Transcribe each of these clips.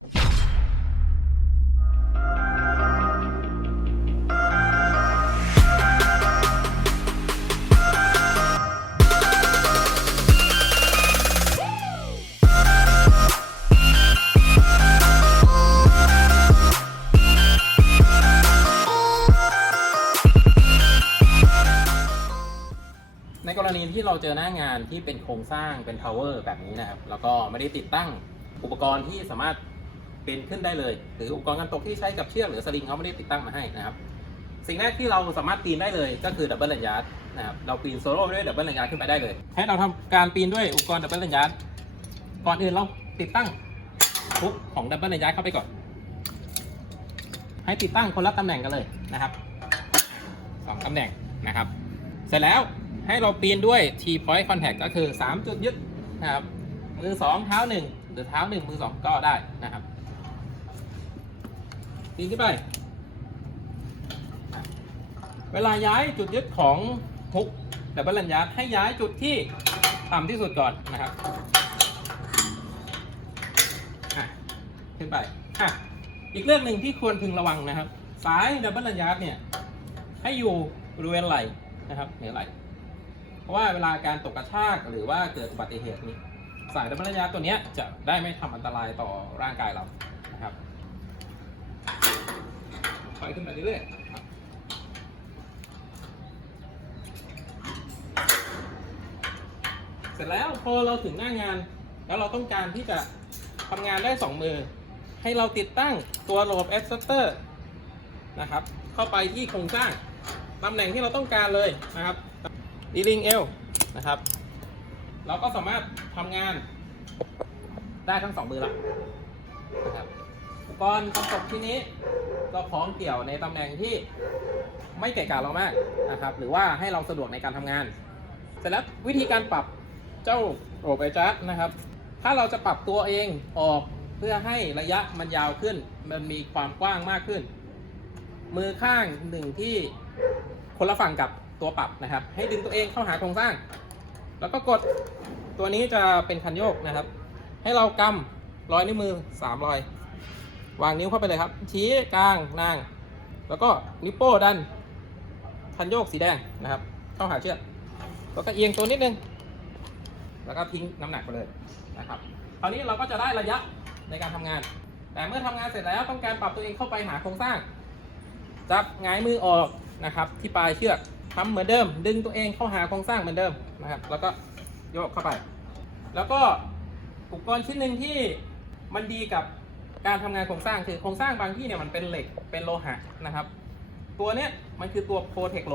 ในกรณีที่เราเจอหน้างานที่เป็นโครงสร้างเป็นทาวเวอร์แบบนี้นะครับแล้วก็ไม่ได้ติดตั้งอุปกรณ์ที่สามารถปีนขึ้นได้เลยหรืออุปกรณ์การตกที่ใช้กับเชือกหรือสลิงเขาไม่ได้ติดตั้งมาให้นะครับสิ่งแรกที่เราสามารถปีนได้เลยก็คือดับเบิลแลนยาร์ดนะครับเราปีนโซโล่ด้วยดับเบิลแลนยาร์ดขึ้นไปได้เลยให้เราทำการปีนด้วยอุปกรณ์ดับเบิลแลนยาร์ดก่อนอื่นเราติดตั้งฮุกของดับเบิลแลนยาร์ดเข้าไปก่อนให้ติดตั้งคนละตำแหน่งกันเลยนะครับ2ตำแหน่งนะครับเสร็จแล้วให้เราปีนด้วย T point contact ก็คือ3จุดยึดนะครับมือ2เท้า1หรือเท้า1มือ2ก็ได้นะครับปีนขึ้นไปเวลาย้ายจุดยึดของฮุกดับเบิลแลนยาร์ดให้ย้ายจุดที่ต่ำที่สุดก่อนนะครับขึ้นไปอีกเรื่องหนึ่งที่ควรพึงระวังนะครับสายดับเบิลแลนยาร์ดเนี่ยให้อยู่บริเวณไหล่นะครับเหนือไหล่เพราะว่าเวลาการตกกระชากหรือว่าเกิดอุบัติเหตุนี้สายดับเบิลแลนยาร์ดตัวนี้จะได้ไม่ทำอันตรายต่อร่างกายเรานะครับถอยขึ้นไปเรื่อยๆเสร็จแล้วพอเราถึงหน้างานแล้วเราต้องการที่จะทำงานได้2มือให้เราติดตั้งตัวระบบแอดเซสเตอร์นะครับเข้าไปที่โครงสร้างตำแหน่งที่เราต้องการเลยนะครับดีลิงเอลนะครับเราก็สามารถทำงานได้ทั้ง2มือแล้วนะครับอุปกรณ์ประกอบที่นี้ก็คล้องเกี่ยวในตำแหน่งที่ไม่เกะกะเรามากนะครับหรือว่าให้เราสะดวกในการทำงานเสร็จแล้ววิธีการปรับเจ้าระบบแอดจัสนะครับถ้าเราจะปรับตัวเองออกเพื่อให้ระยะมันยาวขึ้นมันมีความกว้างมากขึ้นมือข้างหนึ่งที่คนละฝั่งกับตัวปรับนะครับให้ดึงตัวเองเข้าหาโครงสร้างแล้วก็กดตัวนี้จะเป็นคันโยกนะครับให้เรากำรอยนิ้วมือ3รอยวางนิ้วเข้าไปเลยครับชี้กลางนางแล้วก็นิ้วโป้ดันคันโยกสีแดงนะครับเข้าหาเชือกแล้วก็เอียงตัวนิดนึงแล้วก็ทิ้งน้ำหนักไปเลยนะครับคราวนี้เราก็จะได้ระยะในการทำงานแต่เมื่อทำงานเสร็จแล้วต้องการปรับตัวเองเข้าไปหาโครงสร้างจับหงายมือออกนะครับที่ปลายเชือกทำเหมือนเดิมดึงตัวเองเข้าหาโครงสร้างเหมือนเดิมนะครับแล้วก็โยกเข้าไปแล้วก็อุปกรณ์ชิ้นหนึ่งที่มันดีกับการทำงานโครงสร้างคือโครงสร้างบางที่เนี่ยมันเป็นเหล็กเป็นโลหะนะครับตัวเนี้ยมันคือตัวโปรเทคโล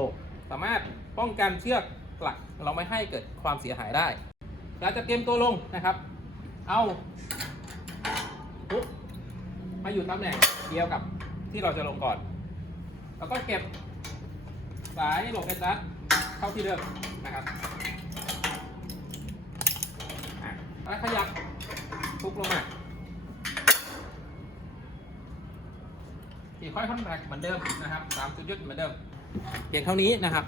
สามารถป้องกันเชือกหลักเราไม่ให้เกิดความเสียหายได้เราจะเตรียมตัวลงนะครับเอาปุ๊บมาอยู่ตำแหน่งเดียวกับที่เราจะลงก่อนแล้วก็เก็บสายหลบแอดจัสเข้าที่เดิมนะครับแล้วขยับทุกลงมาค่อยคอนแทคเหมือนเดิมนะครับ3จุดยึดเหมือนเดิมเพียงเท่านี้นะครับ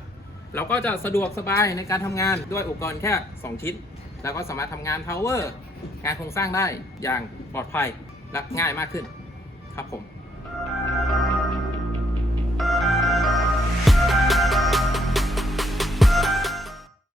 เราก็จะสะดวกสบายในการทำงานด้วยอุปกรณ์แค่2ชิ้นแล้วก็สามารถทำงาน power งานโครงสร้างได้อย่างปลอดภัยและง่ายมากขึ้นครับผม